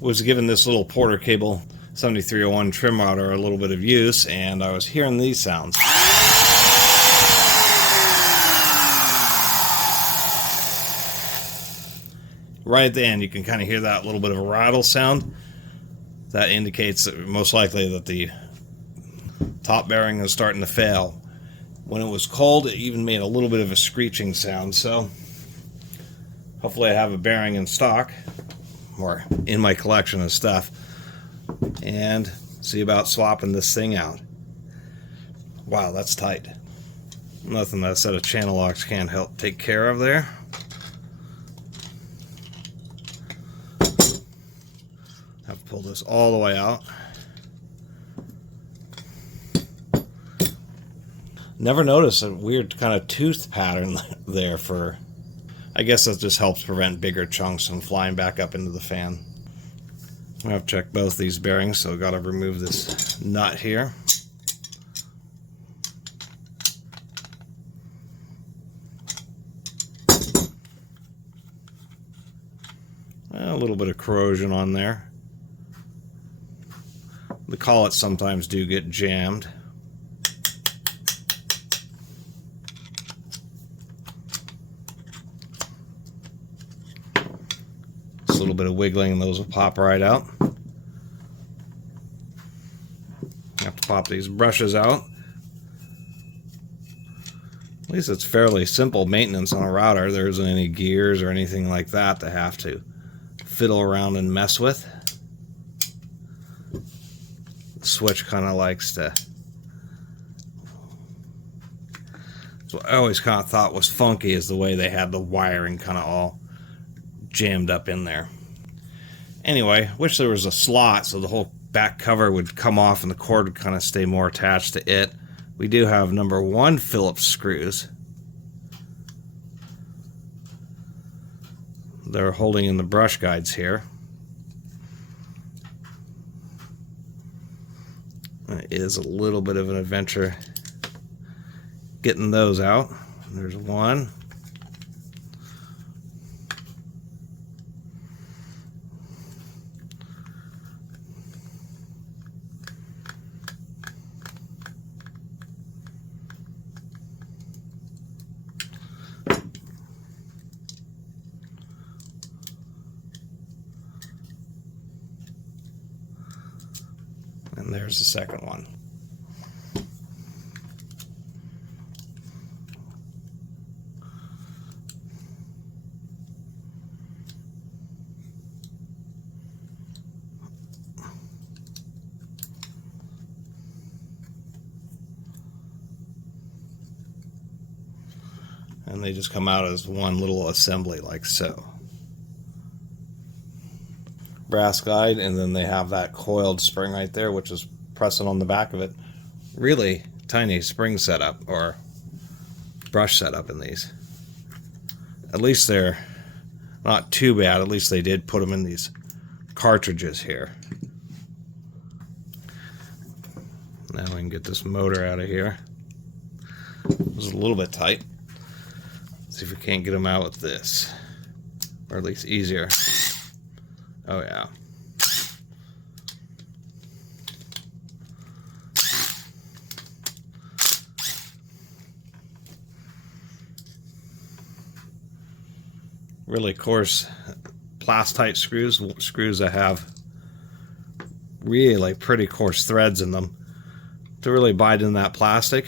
Was given this little Porter Cable 7301 trim router a little bit of use, and I was hearing these sounds. Right at the end, you can kind of hear that little bit of a rattle sound. That indicates that most likely that the top bearing is starting to fail. When it was cold, it even made a little bit of a screeching sound. So hopefully I have a bearing in stock or in my collection of stuff and see about swapping this thing out. Wow, that's tight. Nothing that a set of channel locks can't help take care of there. Have to pull this all the way out. Never noticed a weird kind of tooth pattern there for, I guess that just helps prevent bigger chunks from flying back up into the fan. I have to check both these bearings, so I've got to remove this nut here. A little bit of corrosion on there. The collets sometimes do get jammed. A little bit of wiggling and those will pop right out. Have to pop these brushes out. At least it's fairly simple maintenance on a router. There isn't any gears or anything like that to have to fiddle around and mess with. The switch kind of likes to... So I always kind of thought was funky is the way they had the wiring kind of all jammed up in there. Anyway, wish there was a slot so the whole back cover would come off and the cord would kind of stay more attached to it. We do have number 1 Phillips screws. They're holding in the brush guides here. It is a little bit of an adventure getting those out. There's one. And there's the second one. And they just come out as one little assembly like so. Brass guide, and then they have that coiled spring right there, which is pressing on the back of it. Really tiny spring setup or brush setup in these. At least they're not too bad. At least they did put them in these cartridges here. Now we can get this motor out of here. It was a little bit tight. Let's see if we can't get them out with this, or at least easier. Oh yeah. Really coarse plastite screws that have really pretty coarse threads in them to really bite in that plastic.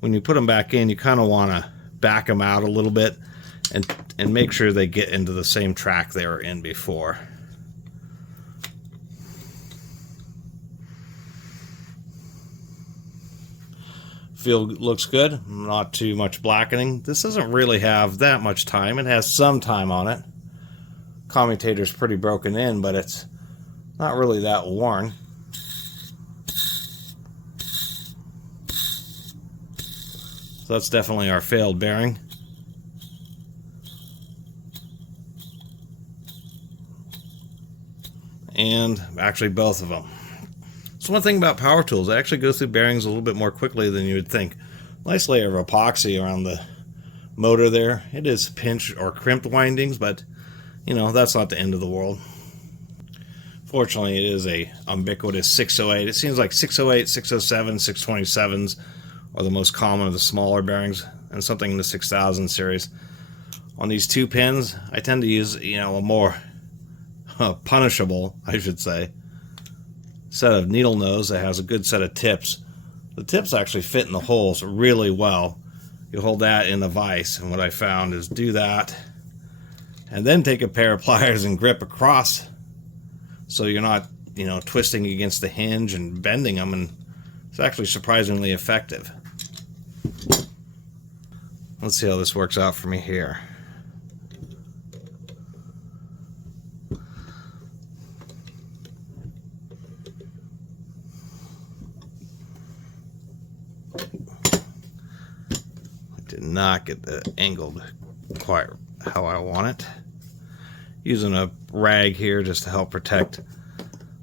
When you put them back in, you kind of want to back them out a little bit and make sure they get into the same track they were in before. Feel looks good, not too much blackening. This doesn't really have that much time. It has some time on it. Commutator's pretty broken in, but it's not really that worn. So that's definitely our failed bearing. And actually both of them. So one thing about power tools, they actually go through bearings a little bit more quickly than you would think. Nice layer of epoxy around the motor there. It is pinched or crimped windings, but you know, that's not the end of the world. Fortunately, it is a ubiquitous 608. It seems like 608, 607, 627s are the most common of the smaller bearings, and something in the 6000 series. On these 2 pins, I tend to use, a more punishable, I should say, set of needle nose that has a good set of tips. The tips actually fit in the holes really well. You hold that in the vise, and what I found is do that, and then take a pair of pliers and grip across, so you're not, twisting against the hinge and bending them, and it's actually surprisingly effective. Let's see how this works out for me here. Did not get the angled quite how I want it. Using a rag here just to help protect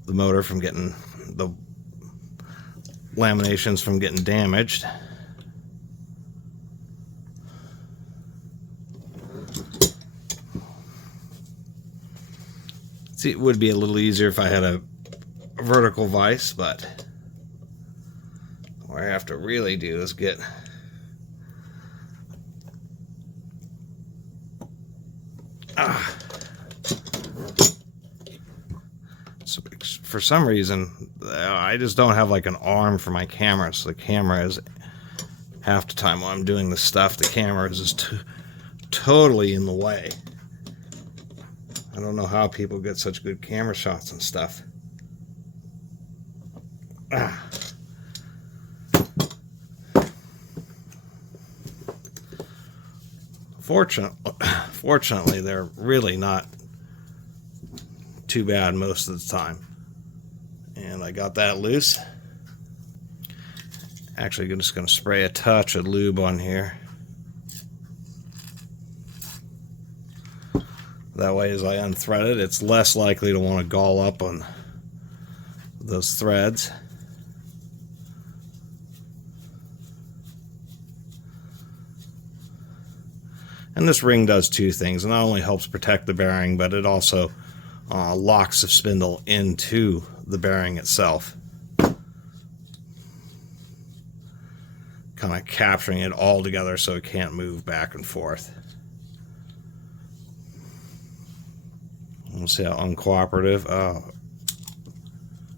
the motor from getting the laminations from getting damaged. See, it would be a little easier if I had a vertical vise, but what I have to really do is get so for some reason I just don't have like an arm for my camera, so the camera is half the time while I'm doing this stuff, the camera is just totally in the way. I don't know how people get such good camera shots and stuff. Fortunately, they're really not too bad most of the time. And I got that loose. Actually, I'm just going to spray a touch of lube on here. That way, as I unthread it, it's less likely to want to gall up on those threads. And this ring does 2 things. It not only helps protect the bearing, but it also locks the spindle into the bearing itself, kind of capturing it all together so it can't move back and forth. We'll see how uncooperative. Oh,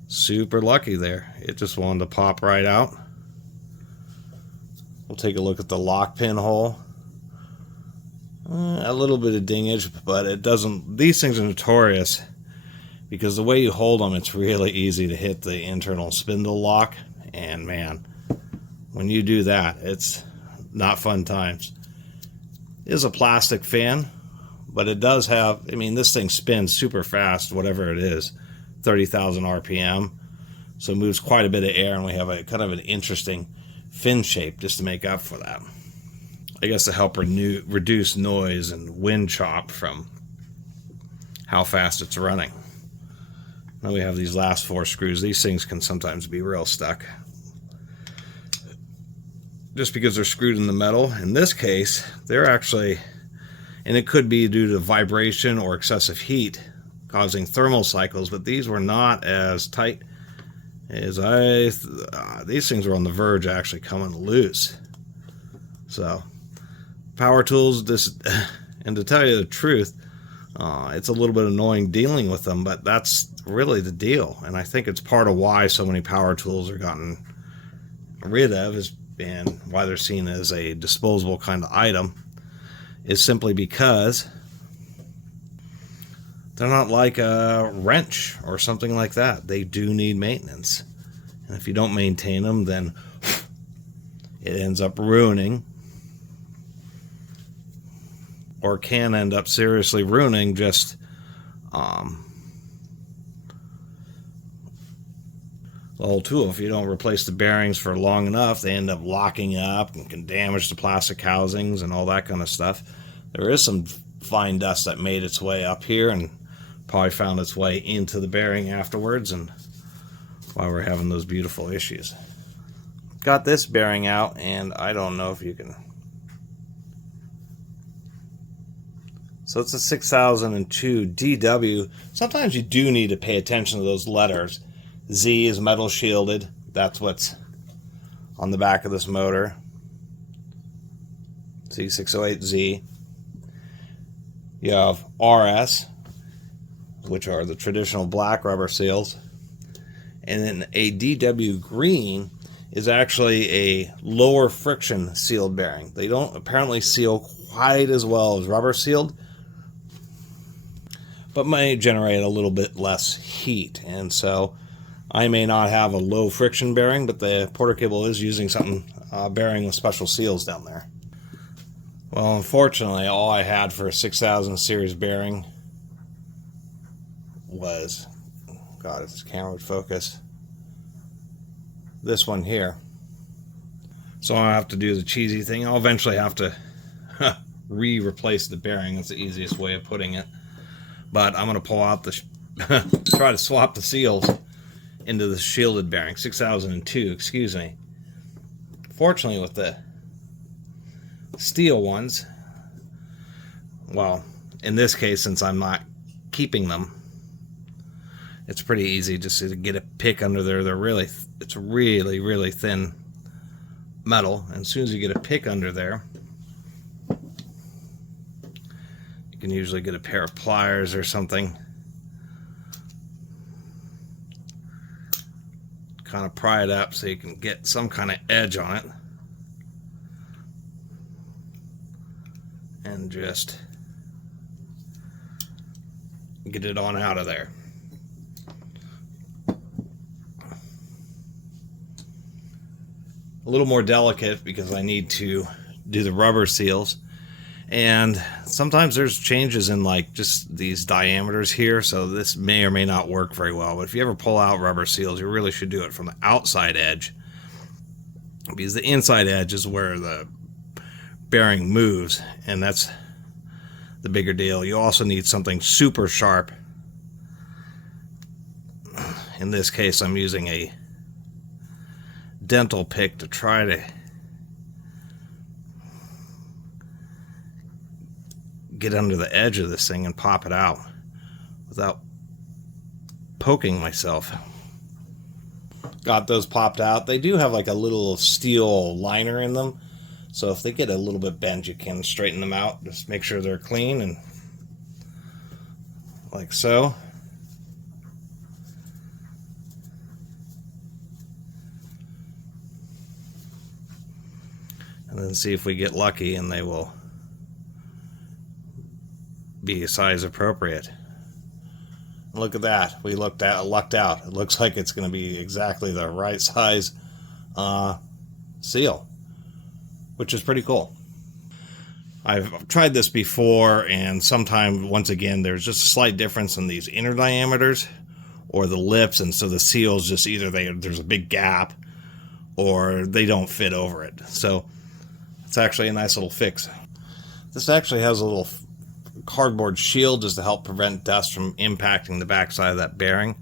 super lucky there. It just wanted to pop right out. We'll take a look at the lock pin hole. A little bit of dingage, but it doesn't. These things are notorious because the way you hold them, it's really easy to hit the internal spindle lock. And man, when you do that, it's not fun times. It is a plastic fan, but it does have, this thing spins super fast, whatever it is, 30,000 RPM. So it moves quite a bit of air, and we have a kind of an interesting fin shape just to make up for that. I guess to help reduce noise and wind chop from how fast it's running. Now we have these last 4 screws. These things can sometimes be real stuck, just because they're screwed in the metal. In this case, they're actually, and it could be due to vibration or excessive heat causing thermal cycles, but these were not as tight as these things were on the verge of actually coming loose. So power tools, and to tell you the truth, it's a little bit annoying dealing with them, but that's really the deal. And I think it's part of why so many power tools are gotten rid of, and why they're seen as a disposable kind of item, is simply because they're not like a wrench or something like that. They do need maintenance. And if you don't maintain them, then it ends up ruining, or can end up seriously ruining just the whole tool. If you don't replace the bearings for long enough, they end up locking up and can damage the plastic housings and all that kind of stuff. There is some fine dust that made its way up here and probably found its way into the bearing afterwards, and why we're having those beautiful issues. Got this bearing out, and I don't know if you can So it's a 6002 DW. Sometimes you do need to pay attention to those letters. Z is metal shielded. That's what's on the back of this motor. C608Z. You have RS, which are the traditional black rubber seals. And then a DW green is actually a lower friction sealed bearing. They don't apparently seal quite as well as rubber sealed, but may generate a little bit less heat. And so I may not have a low friction bearing, but the Porter Cable is using something bearing with special seals down there. Well, unfortunately, all I had for a 6000 series bearing was, God, if this camera would focus, this one here. So I'll have to do the cheesy thing. I'll eventually have to replace the bearing. That's the easiest way of putting it. But I'm going to pull out the try to swap the seals into the shielded bearing, 6002, excuse me. Fortunately, with the steel ones, well, in this case, since I'm not keeping them, it's pretty easy just to get a pick under there. It's really thin metal, and as soon as you get a pick under there, you can usually get a pair of pliers or something, kind of pry it up so you can get some kind of edge on it, and just get it on out of there. A little more delicate because I need to do the rubber seals, and sometimes there's changes in like just these diameters here, so this may or may not work very well. But if you ever pull out rubber seals, you really should do it from the outside edge, because the inside edge is where the bearing moves, and that's the bigger deal. You also need something super sharp. In this case, I'm using a dental pick to try to get under the edge of this thing and pop it out without poking myself. Got those popped out. They do have like a little steel liner in them, so if they get a little bit bent, you can straighten them out. Just make sure they're clean, and like so. And then see if we get lucky and they will be size appropriate. Look at that. We lucked out. It looks like it's going to be exactly the right size seal, which is pretty cool. I've tried this before, and sometimes, once again, there's just a slight difference in these inner diameters or the lips, and so the seals just either there's a big gap or they don't fit over it. So it's actually a nice little fix. This actually has a little cardboard shield just to help prevent dust from impacting the backside of that bearing,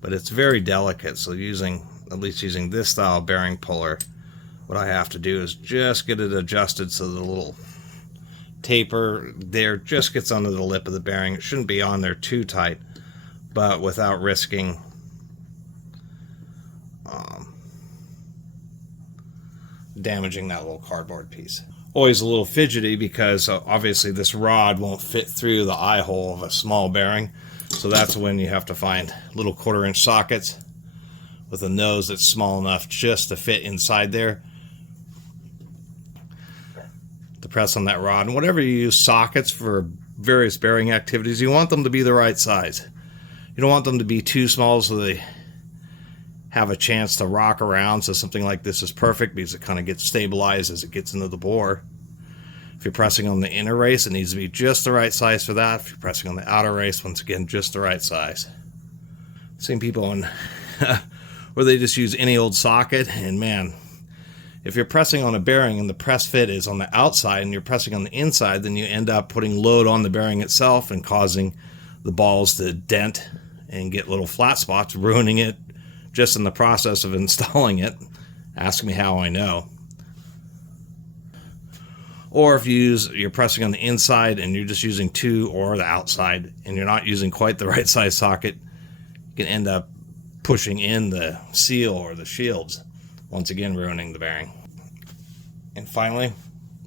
but it's very delicate, so at least using this style bearing puller, what I have to do is just get it adjusted so the little taper there just gets under the lip of the bearing. It shouldn't be on there too tight, but without risking damaging that little cardboard piece. Always a little fidgety because obviously this rod won't fit through the eye hole of a small bearing, so that's when you have to find little 1/4-inch sockets with a nose that's small enough just to fit inside there to press on that rod. And whatever you use sockets for various bearing activities, you want them to be the right size. You don't want them to be too small so they have a chance to rock around. So something like this is perfect because it kind of gets stabilized as it gets into the bore. If you're pressing on the inner race, it needs to be just the right size for that. If you're pressing on the outer race, once again, just the right size. I've seen people where they just use any old socket, and man, if you're pressing on a bearing and the press fit is on the outside and you're pressing on the inside, then you end up putting load on the bearing itself and causing the balls to dent and get little flat spots, ruining it just in the process of installing it. Ask me how I know. Or if you're pressing on the inside and you're just using 2 or the outside and you're not using quite the right size socket, you can end up pushing in the seal or the shields, once again ruining the bearing. And finally,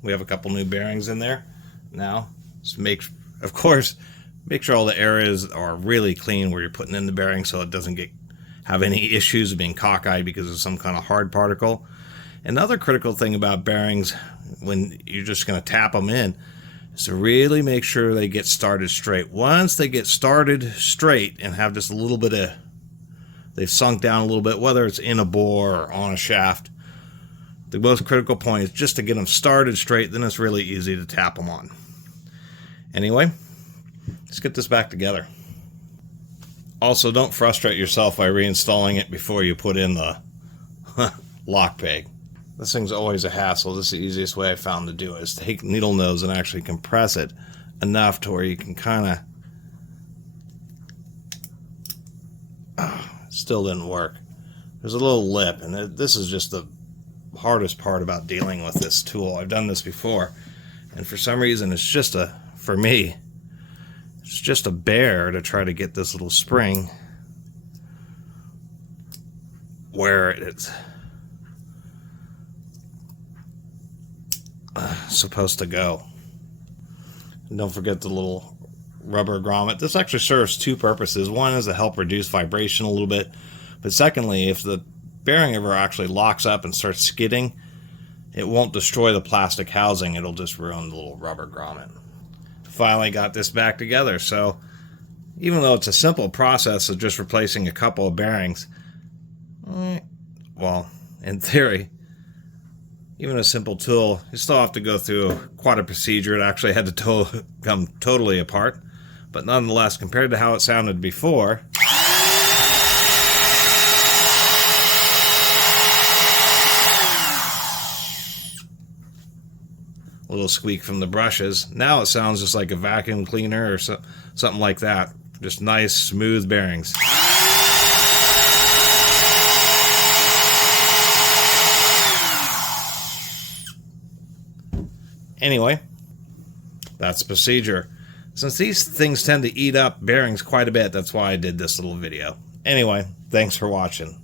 we have a couple new bearings in there. Now, just make sure all the areas are really clean where you're putting in the bearing so it doesn't have any issues of being cockeyed because of some kind of hard particle. Another critical thing about bearings when you're just going to tap them in is to really make sure they get started straight. Once they get started straight and have just a little bit of, they've sunk down a little bit, whether it's in a bore or on a shaft, the most critical point is just to get them started straight, then it's really easy to tap them on. Anyway, let's get this back together. Also, don't frustrate yourself by reinstalling it before you put in the lock peg. This thing's always a hassle. This is the easiest way I found to do it, is take needle nose and actually compress it enough to where you can kind of... Still didn't work. There's a little lip, and this is just the hardest part about dealing with this tool. I've done this before, and for some reason it's just for me, it's just a bear to try to get this little spring where it's supposed to go. And don't forget the little rubber grommet. This actually serves 2 purposes. One is to help reduce vibration a little bit, but secondly, if the bearing ever actually locks up and starts skidding, it won't destroy the plastic housing, it'll just ruin the little rubber grommet. Finally got this back together, so even though it's a simple process of just replacing a couple of bearings, well, in theory, even a simple tool, you still have to go through quite a procedure. It actually had to come totally apart, but nonetheless, compared to how it sounded before, a little squeak from the brushes, now it sounds just like a vacuum cleaner or something like that. Just nice, smooth bearings. Anyway, that's the procedure. Since these things tend to eat up bearings quite a bit, that's why I did this little video. Anyway, thanks for watching.